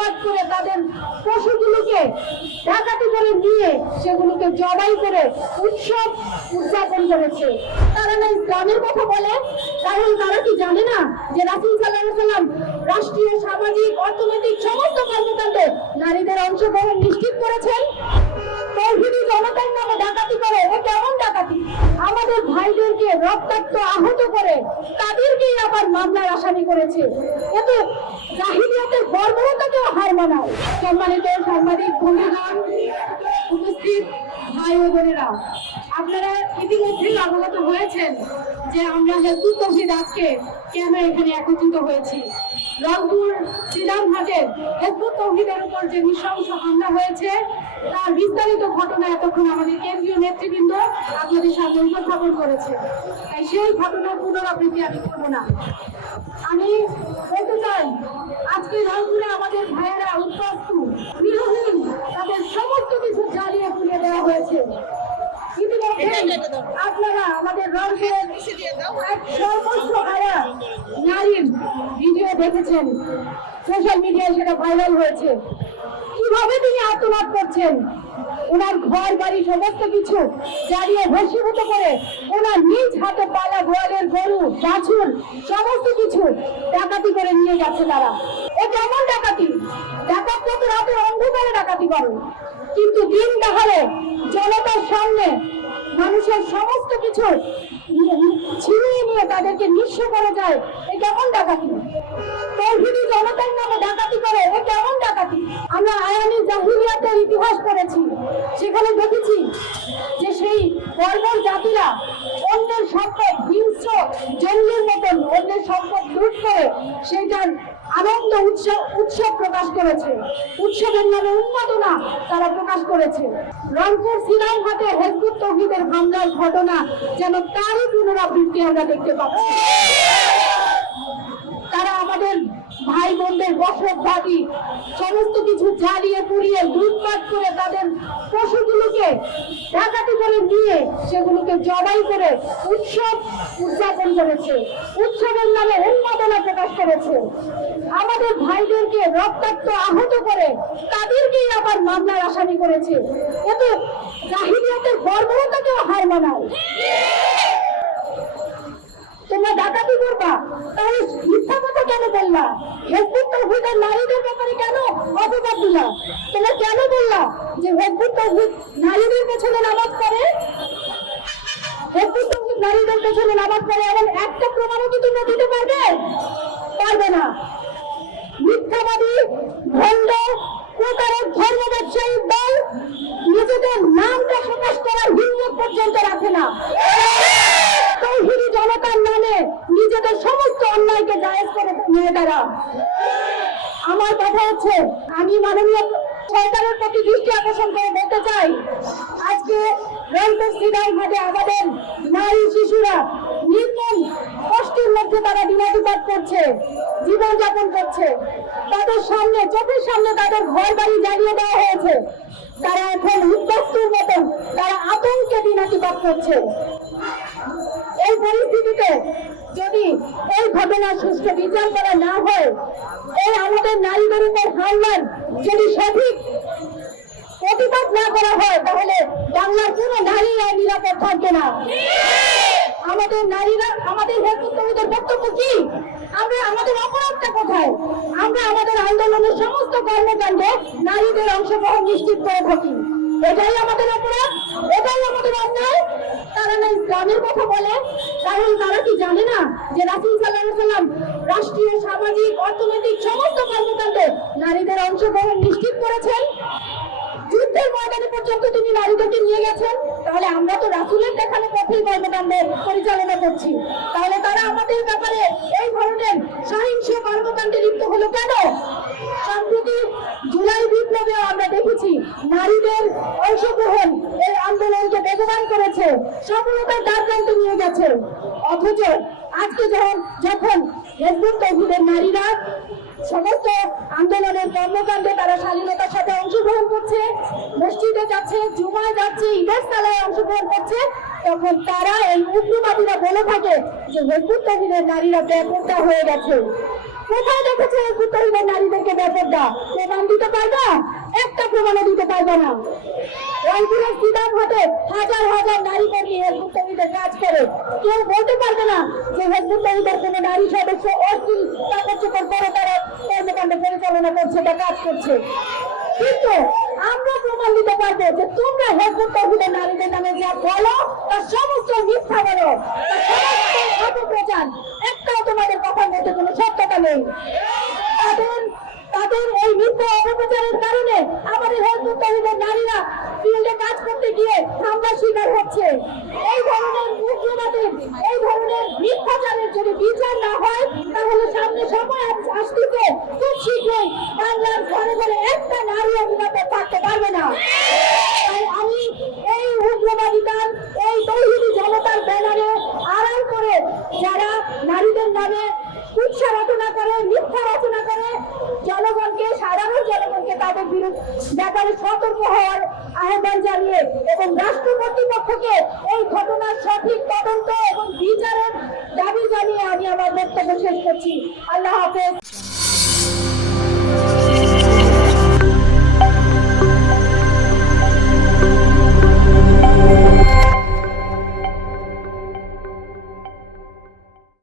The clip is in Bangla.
লুটপাট করে তাদের পশুগুলোকে ডাকাতি করে নিয়ে সেগুলোকে জবাই করে উৎসব উদযাপন করেছে। তারা না ইসলামের কথা বলে, তাহলে তারা কি জানে না যে রাসূল সাল্লাল্লাহু আলাইহি ওয়াসাল্লাম রাষ্ট্রীয়, সামাজিক, অর্থনৈতিক সমস্ত কর্মকাণ্ডে নারীদের অংশগ্রহণ নিশ্চিত করেছেন? তৌহিদি জনতার নামে ডাকাতি করে, এ কেমন ডাকাতি? আমাদের ভাইদেরকে রক্তাক্ত আহত করে তাদেরকেই আবার মামলার আসামি করেছে। এ তো জাহিলিয়াতের বর্বরতাকেও হার মানায়। সম্মানিত সাংবাদিক বন্ধুগণ, উপস্থিত ভাই ও বোনেরা, আপনারা ইতিমধ্যেই অবগত হয়েছেন যে আমরা হেফাজত তৌহিদ আজকে কেন এখানে একত্রিত হয়েছি। রংপুর শ্রীরামঘাটের হেফাজত তৌহিদের উপর যে নৃশংস হামলা হয়েছে তার বিস্তারিত ঘটনা এতক্ষণ আমাদের কেন্দ্রীয় নেতৃবৃন্দ আপনাদের সামনে উপস্থাপন করেছে, তাই সেই ঘটনার পুনরাবৃত্তি আমি করব না। আমি বলতে চাই, আজকে রংপুরে আমাদের ভাইয়েরা উত্তপ্ত, গৃহহীন, তাদের সমস্ত কিছু জ্বালিয়ে পুড়িয়ে দেওয়া হয়েছে। আপনারা আমাদের রংপুরের এক সর্বোচ্চ হারা নারীর ভিডিও দেখেছেন, সোশ্যাল মিডিয়ায় সেটা ভাইরাল হয়েছে। কিভাবে তিনি আত্মনাদ করছেন, ওনার ঘর বাড়ি সমস্ত কিছু জ্বালিয়ে ভস্মীভূত করে ওনার নিজ হাতে পালা গোয়ালের গরু, বাছুর সমস্ত কিছু ডাকাতি করে নিয়ে যাচ্ছে তারা। এ কেমন ডাকাতি? ডাকাত তো রাতে অন্ধকারে ডাকাতি করে, কিন্তু দিন দাহারে জনতার সামনে মানুষের সমস্ত কিছু ছিনিয়ে নিয়ে তাদেরকে নিঃস্ব করে যায়। এ কেমন ডাকাতি? তৌহিদি জনতার নামে ডাকাতি করে, এ কেমন ডাকাতি? আমরা আয়ানি জাহিলিয়াতের ইতিহাস পড়েছি, সেখানে দেখেছি যে সেই বর্বর জাতিরা অন্যের সম্পদ হিংস্র জঙ্গির মতন অন্যের সম্পদ লুট করে সেইটার আনন্দ উৎসব প্রকাশ করেছে, উৎসবের নামে উন্মাদনা তারা প্রকাশ করেছে। রংপুর শ্রীরামঘাটে হেফাজত তৌহিদের হামলার ঘটনা যেন তারই পুনরাবৃত্তি আমরা দেখতে পাচ্ছি। তারা আমাদের ভাই বোনদের বসতবাড়ি সমস্ত কিছু জ্বালিয়ে পুড়িয়ে লুটপাট করে তাদের পশুগুলোকে ডাকাতি করে নিয়ে সেগুলোকে জবাই করে উৎসব উদযাপন করেছে, উৎসবের নামে উন্মাদনা প্রকাশ করেছে। আমাদের ভাইদেরকে রক্তাক্ত আহত করে তাদেরকেই আবার মামলার আসামি করেছে। এ তো জাহিলিয়াতের বর্বরতাকেও হার মানায়। তোমরা ডাকাতি করবা, তাহলে মিথ্যা কথা কেন বললা? হেফাজত তৌহিদের নারীদের ব্যাপারে কেন অপবাদ দিলা? তোমরা কেন বললা যে হেফাজত তৌহিদ নারীদের পেছনে নামাজ পড়ে? হেফাজত তৌহিদ নারীদের পেছনে নামাজ পড়ে এমন একটা প্রমাণও কি তোমরা দিতে পারবে? পারবে না। মিথ্যাবাদী, ভণ্ড, প্রতারক ধর্ম ব্যবসায়ী দল নিজেদের নামটা প্রকাশ করার হিম্মত পর্যন্ত রাখে না। তৌহিদি জনতার নামে নিজেদের সমস্ত অন্যায়কে জায়েজ করে নিয়ে তারা। আমার কথা হচ্ছে, আমি মাননীয় সরকারের প্রতি দৃষ্টি আকর্ষণ করে বলতে চাই, আজকে রংপুর শ্রীরামঘাটে আমাদের নারী শিশুরা নির্মম কষ্টের মধ্যে তারা দিনাতিপাত করছে, জীবনযাপন করছে। তাদের সামনে, চোখের সামনে তাদের ঘর বাড়ি জ্বালিয়ে দেওয়া হয়েছে। তারা এখন উদ্বাস্তুর মতন তারা আতঙ্কে দিনাতিপাত করছে। এই পরিস্থিতিতে যদি এই ঘটনার সুষ্ঠু বিচার করা না হয়, এই আমাদের নারীদের উপর হামলার যদি সঠিক প্রতিবাদ না করা হয়, তাহলে বাংলার কোনো নারী আর নিরাপদ থাকবে না। আমাদের নারীরা, আমাদের হেফাজত তৌহিদের বক্তব্য কি? আমরা আমাদের অপরাধটা কোথায়? আমরা আমাদের আন্দোলনের সমস্ত কর্মকাণ্ডে নারীদের অংশগ্রহণ নিশ্চিত করে থাকি। এটাই আমাদের অপরাধ, এটাই আমাদের অন্যায়। তারা না ইসলামের কথা বলে, তাহলে তারা কি জানে না যে রাসূল সাল্লাল্লাহু আলাইহি ওয়াসাল্লাম রাষ্ট্রীয়, সামাজিক, অর্থনৈতিক সমস্ত কর্মকাণ্ডে নারীদের অংশগ্রহণ নিশ্চিত করেছেন? যুদ্ধের ময়দানে পর্যন্ত তিনি নারীদেরকে নিয়ে গেছেন। তাহলে আমরা তো রাসূলের দেখানো পথেই কর্মকাণ্ড পরিচালনা করছি, তাহলে তারা আমাদের ব্যাপারে এই ধরনের সহিংস কর্মকাণ্ডে লিপ্ত হলো কেন? সম্প্রতি জুলাই বিপ্লবে আমরা দেখেছি নারীদের অংশগ্রহণ এই আন্দোলনকে বেগবান করেছে, সফলতার দ্বারপ্রান্তে নিয়ে গেছে। অথচ আজকে যখন হেফাজত তৌহিদের নারীরা সমস্ত আন্দোলনের কর্মকাণ্ডে তারা শালীনতার সাথে অংশগ্রহণ করছে, মসজিদে যাচ্ছে, জুমায় যাচ্ছে, ঈদের সালায় অংশগ্রহণ করছে, তখন তারা এই উগ্রবাদীরা বলে থাকে যে হেফাজত তৌহিদের নারীরা বেপরোয়া হয়ে গেছে। কোথায় দেখেছে হেজবুত তৌহিদের নারীদেরকে বেপরদা? প্রমাণ দিতে পারবা? একটা প্রমাণও দিতে পারবে না। রংপুরের সিদ্ধার্থে হাজার হাজার নারী কর্মী হেজবুত তৌহিদের কাজ করে। কেউ বলতে পারবে না যে হেজবুত তৌহিদের কোনো নারী সদস্য অশ্লীল কাপড় করে তারা কর্মকাণ্ড পরিচালনা করছে বা কাজ করছে। কিন্তু আমরা প্রমাণ দিতে পারবো যে তোমরা হেজবুত তৌহিদের নারীদের নামে যা বলো তার সমস্ত মিথ্যা বলো, তার সমস্ত অপপ্রচার। একটাও তোমাদের কথার মধ্যে কোনো সত্যতা নেই। তাদের এই মিথ্যা অপপ্রচারের কারণে আমাদের হেজবুত তৌহিদের নারীরা ফিল্ডে কাজ করতে গিয়ে হামলার শিকার হচ্ছে। এই ধরনের উগ্রবাদের, এই ধরনের মিথ্যাচারের যদি বিচার না হয় তাহলে সামনে সময় আসতেছে খুব শীঘ্রই বাংলার ঘরে ঘরে একটা নারী অভিনেতা থাকতে পারবে না। তাই আমি এই উগ্রবাদিতার, এই তৌহিদি জনতার ব্যানারে আড়াল করে যারা নারীদের নামে কুৎসা রচনা করে, মিথ্যা রচনা করে, জনগণকে, সাধারণ জনগণকে তাদের ব্যাপারে সতর্ক হওয়ার আহ্বান জানিয়ে এবং রাষ্ট্র কর্তৃপক্ষকে এই ঘটনার সঠিক তদন্ত এবং বিচারের দাবি জানিয়ে আমি আমার বক্তব্য শেষ করছি। আল্লাহ হাফেজ।